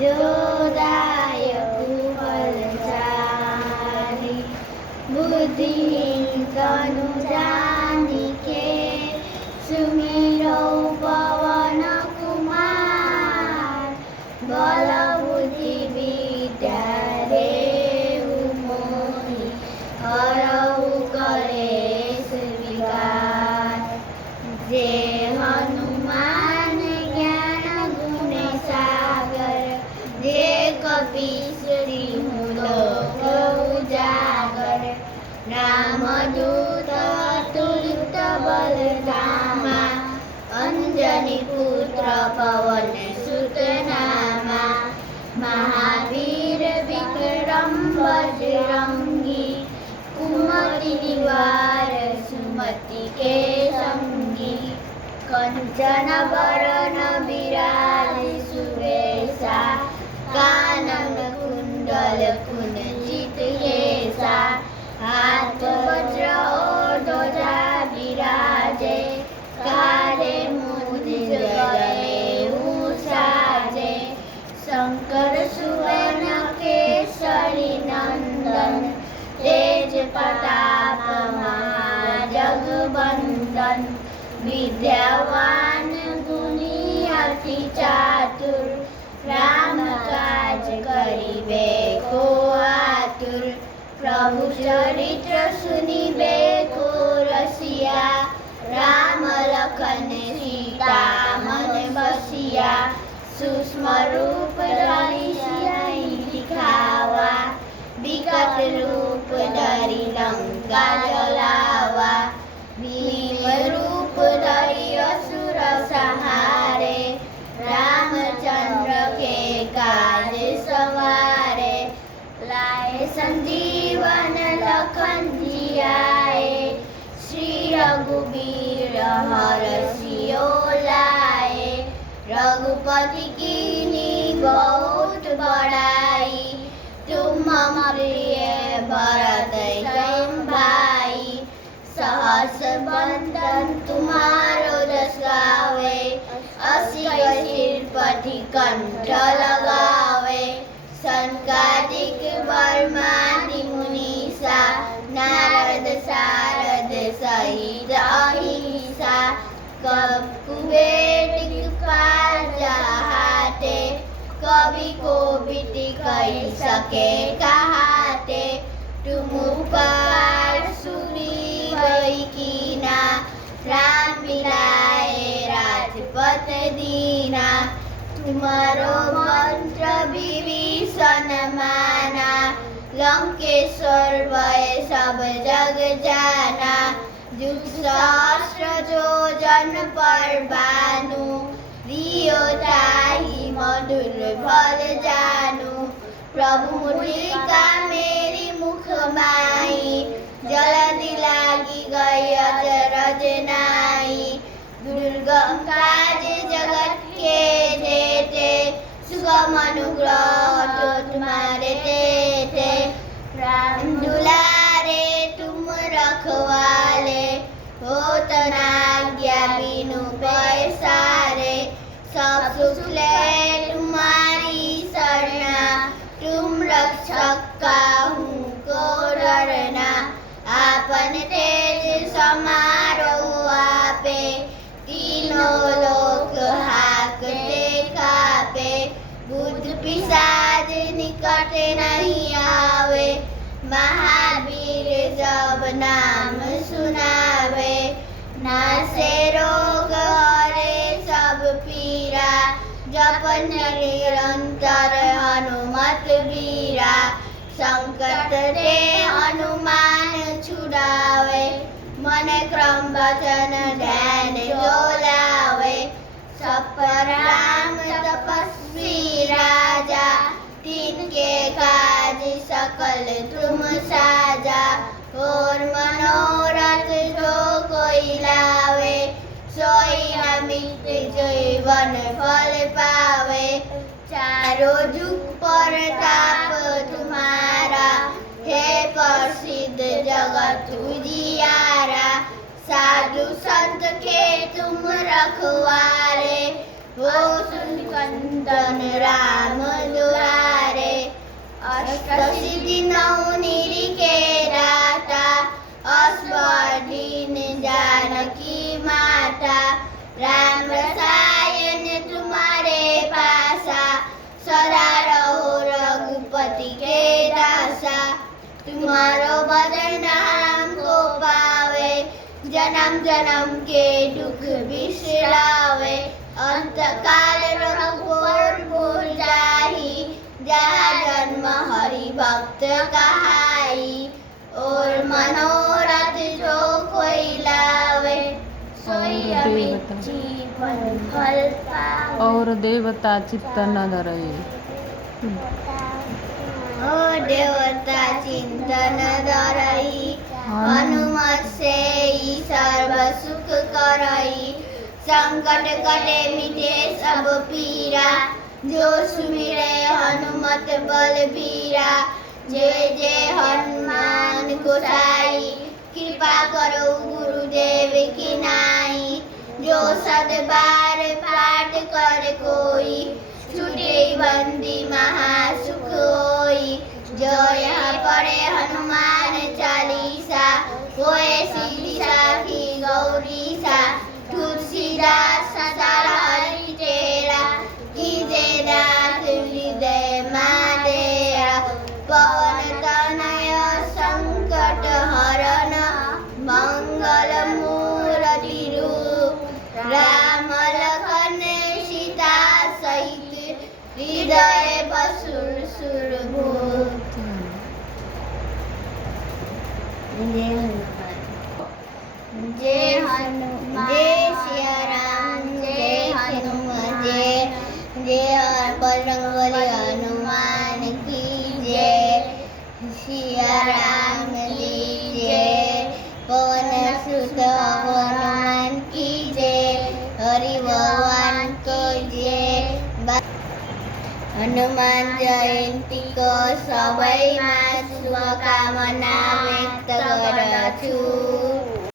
जोदाय कुहल चारी। बुद्धिहीन तनु जानिके सुमिरौ पवन कुमार। बल बुद्धि विद्या देहु मोहि हरहु कलेश विकार। जे हनुमान ज्ञान गुण सागर। जे कपीस तिहु लोक उजागर। रामदूत अतुलित बल धामा। अंजनी पुत्र पवन सुत नामा। महावीर विक्रम बजरंगी। कुमति निवार सुमति के संगी। कंचन बरन विराज सुवेशा। कानन कुंडल कुंजित केसा। हाथ वज्र और ध्वजा विराजे। काले मूँज जनेऊ साजे। शंकर सुवन केसरी नंदन। तेज प्रताप महाजगवंदन। विद्यावान गुणी अति चातुर। राम काज करिबे को आतुर। प्रभु चरित्र सुनिबे को रसिया। राम लखन सीता मन बसिया। सूक्ष्म रूप धरि सियहि दिखावा। विकट रूप धरि लंका जलावा। भीम रूप धरि असुर संहारे। रामचंद्र के काज सवारे। लाए संजीवन लखन जियाए। श्री रघुबीर हरषियो लाए। रघुपति कीन्ही बहुत बड़ाई। तुम मम प्रिय भरत सम भाई। सहस बंदन तुम्हारो जस गावे। असी सिरपति कंठ लगावे। सनकादिक ब्रह्मादि मुनीसा। नारद सारद सहित अहिसा। कुबेर दिक्पाल जहाते। कवि कोविद कहि सके कहाते। तुम उपकार सुनिबे कीना। राम मिलाए राजपथ दीना। तुम्हारो मंत्र विभीषण माना। लंकेश्वर भय सब जग जाना। जुग सहस्र जो जन पर भानु। दियो ताहि मधुर फल जानू। प्रभु मुद्रिका मेरी मुख माही। जल्दी लागी गई अचरज नाई। दुर्गम काज जगत के जेते। सुगम अनुग्रह तो तुम्हारे तेते। राम दुलारे तुम रखवाले। होत न आज्ञा बिनु पैसारे। सब सुख ले तुम्हारी सरना। तुम रक्षक काहू को डरना। आपन तेज समारो आपे। तीनों लोक हाकते कापे। बुद्ध पिशाच निकट नहीं आवे। महावीर जब नाम सुनावे। नासे रोग हरे सब पीरा। जपन निरंतर हनुमत वीरा। संकट ते हनुमान छुड़ावे। मन क्रम वचन ध्यान जो लावे। सब पर राम तपस्वी राजा। तिनके काज सकल तुम साजा। और मनोरथ जो कोई लावे। सोई अमित जीवन फल पावे। चारों जुग पर ताप तुम्हारा। हे प्रसिद्ध जगत उजियारा। साधु संत के तुम रखवारे। हो सुनकंदन राम दुलारे अष्टसिद्धि नौ निरिखे दाता अस्वाधीन जानकी माता राम रसायन तुम्हारे पासा सदा रहो रघुपति के दासा तुम्हारो भजन हमको पावे जन्म जन्म के दुख बिसरावे अंतकाल रघुवर भूल जाही जहाँ जन्म हरि भक्त कहाई और मनोरथ जो कोई लावे सोई अमित जीवन फल पावे और देवता चित्त न धरई ओ देवता चिंतन धरई हनुमत से ही सर्व सुख करई संकट कटे मिटे सब पीरा जो सुमिरे हनुमत बलबीरा जय जय हनुमान गोसाई कृपा करो गुरुदेव की नाई जो सद बार पाठ कर कोई छूटे बंदी महासुख होई जो यहाँ पढ़े हनुमान चालीसा होए सीधी साखी गौरीसा तुलसीदास सदा हरि तेरा कीजे नाथ हृदय मादेरा पवन तनय संकट हरण मंगल मूर्ति रूप राम लखन सीता सहित हृदय बसुर सुरभूत जय हनुमान जय सिया राम जय हनुमान जय बजरंगबली हनुमान की जय सिया राम की जय पवन सुत हनुमान की जय हरि भगवान को जय हनुमान जयंती को सबैमा शुभकामना व्यक्त गर्दछु।